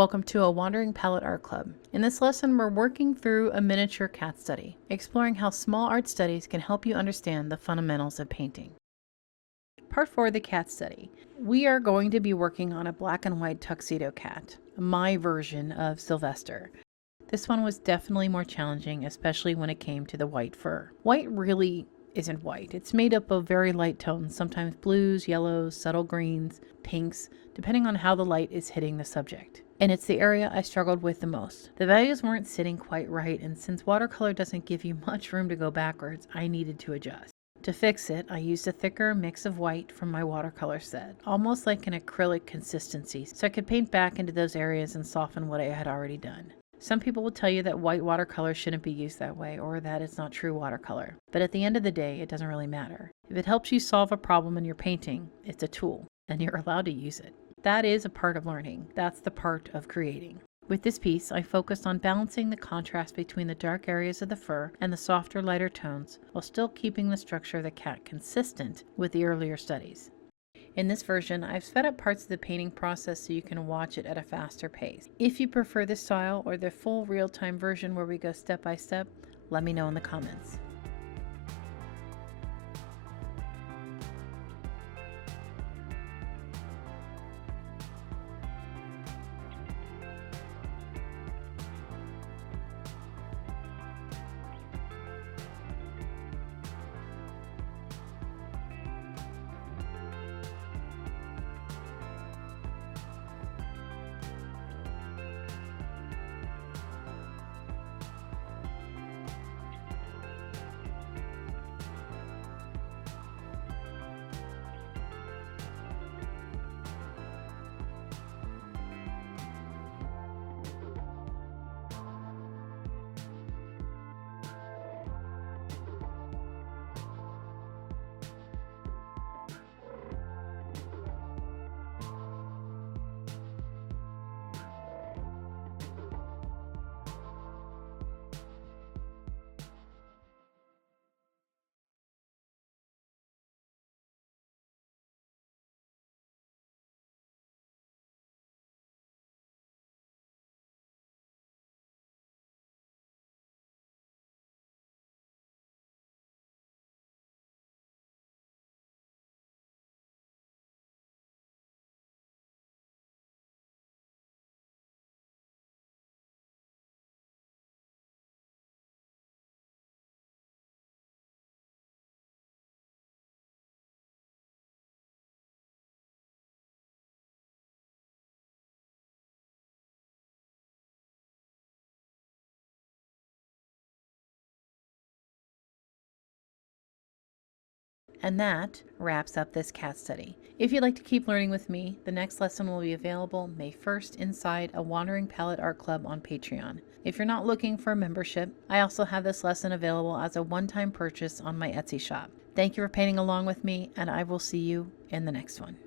Welcome to A Wandering Palette Art Club. In this lesson, we're working through a miniature cat study, exploring how small art studies can help you understand the fundamentals of painting. Part 4, the cat study. We are going to be working on a black and white tuxedo cat, my version of Sylvester. This one was definitely more challenging, especially when it came to the white fur. White really isn't white. It's made up of very light tones, sometimes blues, yellows, subtle greens, pinks, depending on how the light is hitting the subject. And it's the area I struggled with the most. The values weren't sitting quite right, and since watercolor doesn't give you much room to go backwards, I needed to adjust. To fix it, I used a thicker mix of white from my watercolor set, almost like an acrylic consistency, so I could paint back into those areas and soften what I had already done. Some people will tell you that white watercolor shouldn't be used that way, or that it's not true watercolor. But at the end of the day, it doesn't really matter. If it helps you solve a problem in your painting, it's a tool, and you're allowed to use it. That is a part of learning. That's the part of creating. With this piece, I focused on balancing the contrast between the dark areas of the fur and the softer, lighter tones, while still keeping the structure of the cat consistent with the earlier studies. In this version, I've sped up parts of the painting process so you can watch it at a faster pace. If you prefer this style or the full real-time version where we go step by step, let me know in the comments. And that wraps up this cat study. If you'd like to keep learning with me, the next lesson will be available May 1st inside A Wandering Palette Art Club on Patreon. If you're not looking for a membership, I also have this lesson available as a one-time purchase on my Etsy shop. Thank you for painting along with me, and I will see you in the next one.